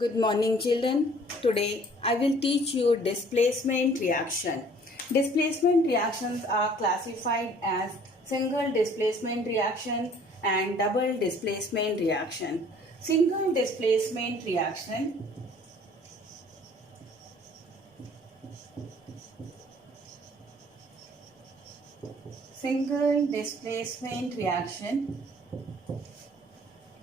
Good morning children. Today I will teach you displacement reaction. Displacement reactions are classified as single displacement reaction and double displacement reaction. Single displacement reaction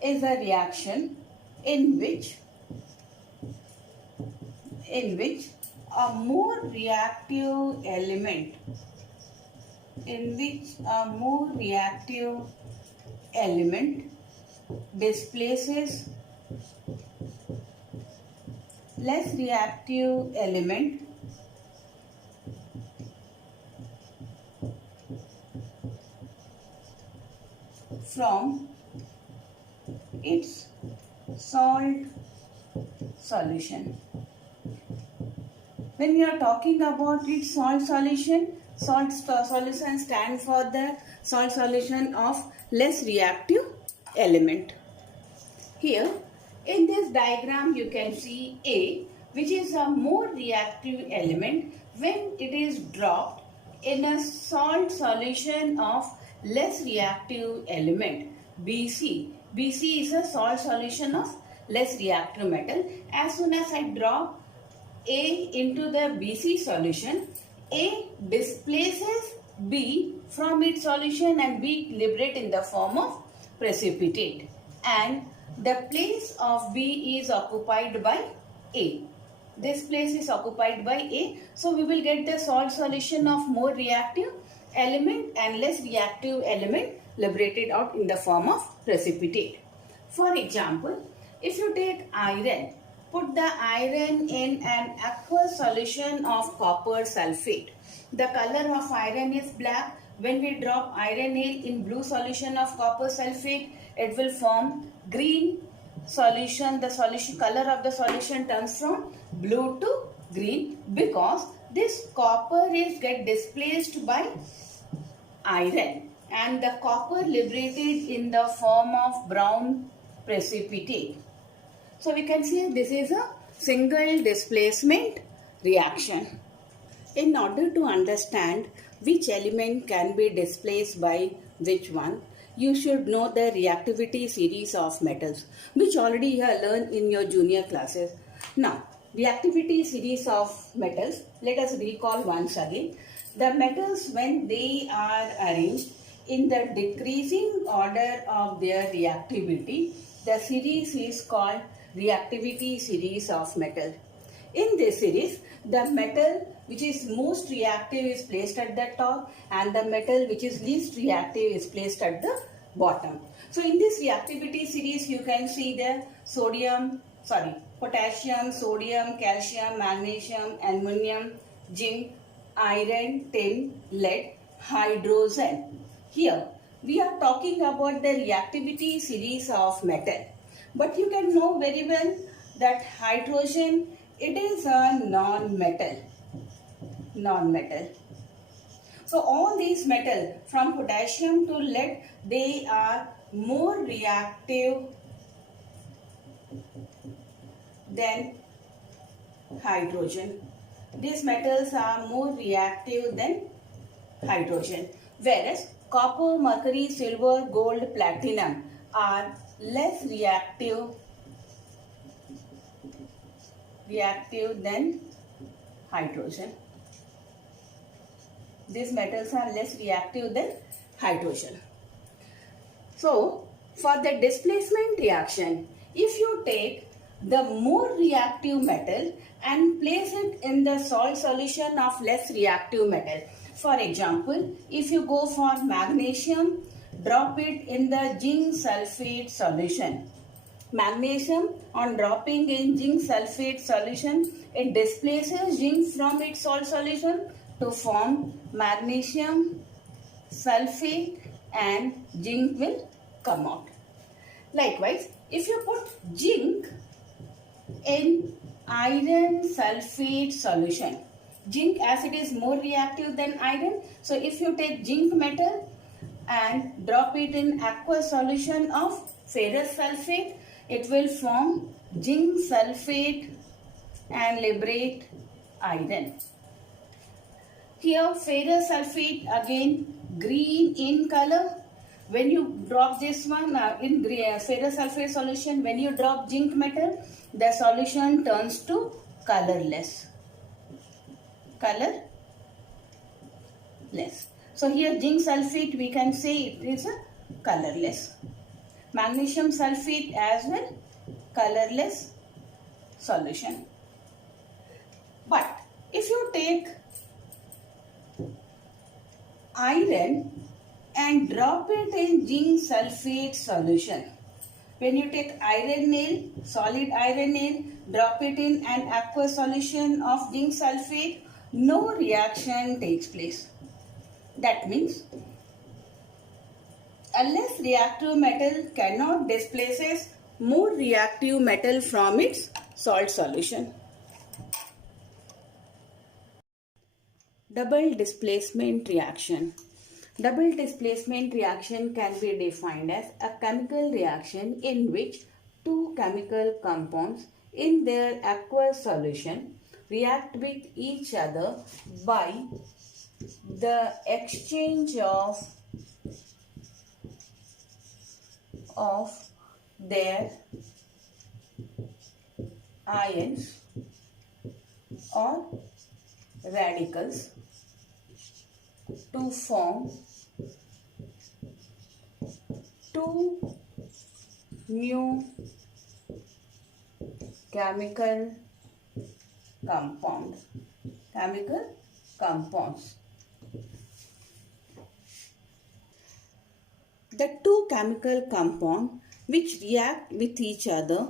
is a reaction in which a more reactive element displaces less reactive element from its salt solution. When we are talking about its salt solution stands for the salt solution of less reactive element. Here in this diagram you can see A, which is a more reactive element when it is dropped in a salt solution of less reactive element BC. BC is a salt solution of less reactive metal. As soon as I drop A into the BC solution, A displaces B from its solution and B liberate in the form of precipitate, and the place of B is occupied by A. This place is occupied by A, so we will get the salt solution of more reactive element and less reactive element liberated out in the form of precipitate. For example, if you take iron, put the iron in an aqueous solution of copper sulfate. The color of iron is black. When we drop iron in blue solution of copper sulfate, it will form green solution. The solution color of the solution turns from blue to green because this copper is get displaced by iron and the copper liberated in the form of brown precipitate. So we can see this is a single displacement reaction. In order to understand which element can be displaced by which one, you should know the reactivity series of metals, which already you have learned in your junior classes. Now, reactivity series of metals, let us recall once again. The metals, when they are arranged in the decreasing order of their reactivity, the series is called reactivity series of metal. In this series, the metal which is most reactive is placed at the top and the metal which is least reactive is placed at the bottom. So in this reactivity series, you can see the potassium, sodium, calcium, magnesium, ammonium, zinc, iron, tin, lead, hydrogen. Here we are talking about the reactivity series of metal. But you can know very well that hydrogen, it is a non-metal. So all these metals from potassium to lead, they are more reactive than hydrogen. These metals are more reactive than hydrogen. Whereas copper, mercury, silver, gold, platinum are less reactive than hydrogen. These metals are less reactive than hydrogen. So, for the displacement reaction, if you take the more reactive metal and place it in the salt solution of less reactive metal. For example, if you go for magnesium, drop it in the zinc sulfate solution. Magnesium, on dropping in zinc sulfate solution, it displaces zinc from its salt solution to form magnesium sulfate and zinc will come out. Likewise, if you put zinc in iron sulfate solution, zinc as it is more reactive than iron, so if you take zinc metal and drop it in aqueous solution of ferrous sulfate, it will form zinc sulfate and liberate iron. Here ferrous sulfate again green in color. When you drop this one in ferrous sulfate solution, when you drop zinc metal, the solution turns to colorless. So here zinc sulfate, we can say it is a colorless. Magnesium sulfate as well, colorless solution. But if you take iron and drop it in zinc sulfate solution, when you take iron nail, solid iron nail, drop it in an aqueous solution of zinc sulfate, no reaction takes place. That means a less reactive metal cannot displaces more reactive metal from its salt solution. Double displacement reaction. Double displacement reaction can be defined as a chemical reaction in which two chemical compounds in their aqueous solution react with each other by the exchange of their ions or radicals to form two new chemical compounds. The two chemical compounds which react with each other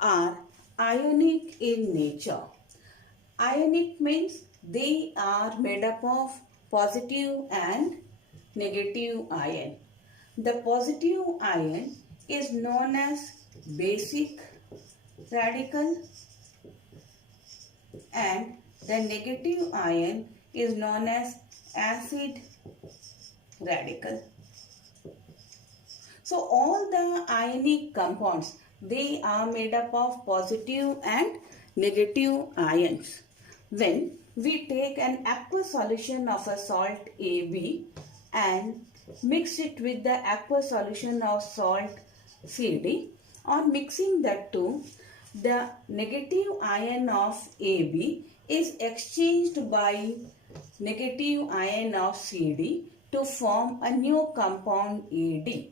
are ionic in nature. Ionic means they are made up of positive and negative ion. The positive ion is known as basic radical and the negative ion is known as acid radical. So all the ionic compounds, they are made up of positive and negative ions. When we take an aqueous solution of a salt AB and mix it with the aqueous solution of salt CD, on mixing the two, the negative ion of AB is exchanged by negative ion of CD to form a new compound AD.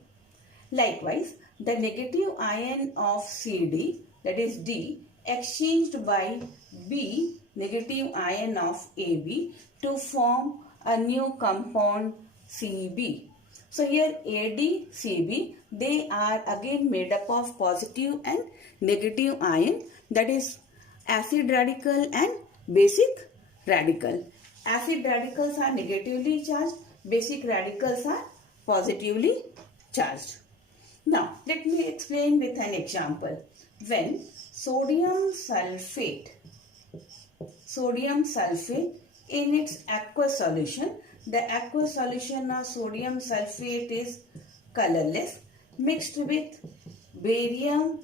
Likewise, the negative ion of CD, that is D, exchanged by B, negative ion of AB, to form a new compound CB. So here AD, CB, they are again made up of positive and negative ion, that is acid radical and basic radical. Acid radicals are negatively charged, basic radicals are positively charged. Now, let me explain with an example. When sodium sulfate in its aqueous solution, the aqueous solution of sodium sulfate is colorless, mixed with barium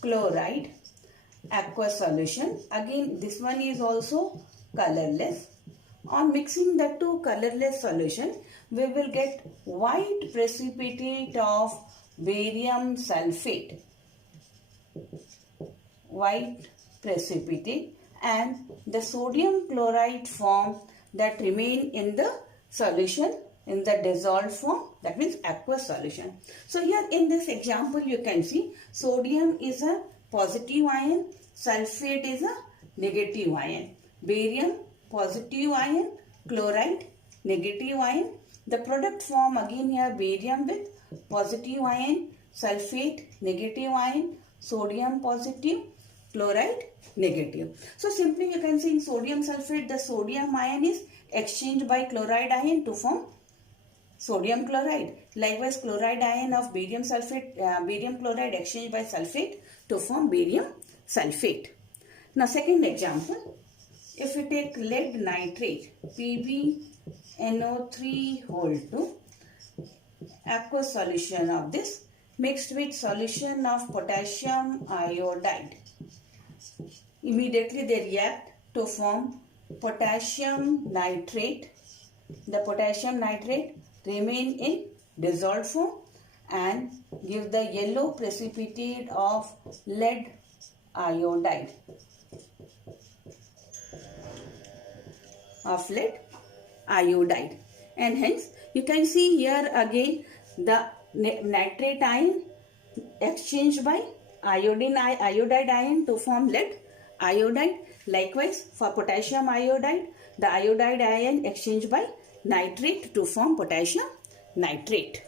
chloride aqueous solution. Again, this one is also colorless. On mixing the two colorless solution, we will get white precipitate of barium sulfate, white precipitate, and the sodium chloride form that remain in the solution in the dissolved form, that means aqueous solution. So here in this example you can see sodium is a positive ion, sulfate is a negative ion, barium positive ion, chloride negative ion. The product form again here barium with positive ion, sulfate negative ion, sodium positive, chloride negative. So simply you can see in sodium sulfate the sodium ion is exchanged by chloride ion to form sodium chloride. Likewise chloride ion of barium sulfate, barium chloride exchanged by sulfate to form barium sulfate. Now second example, if we take lead nitrate PbNO3 whole 2, aqueous solution of this mixed with solution of potassium iodide. Immediately they react to form potassium nitrate. The potassium nitrate remain in dissolved form and give the yellow precipitate of lead iodide. And hence you can see here again the nitrate ion exchanged by iodide ion to form lead iodide. Likewise for potassium iodide, the iodide ion exchanged by nitrate to form potassium nitrate.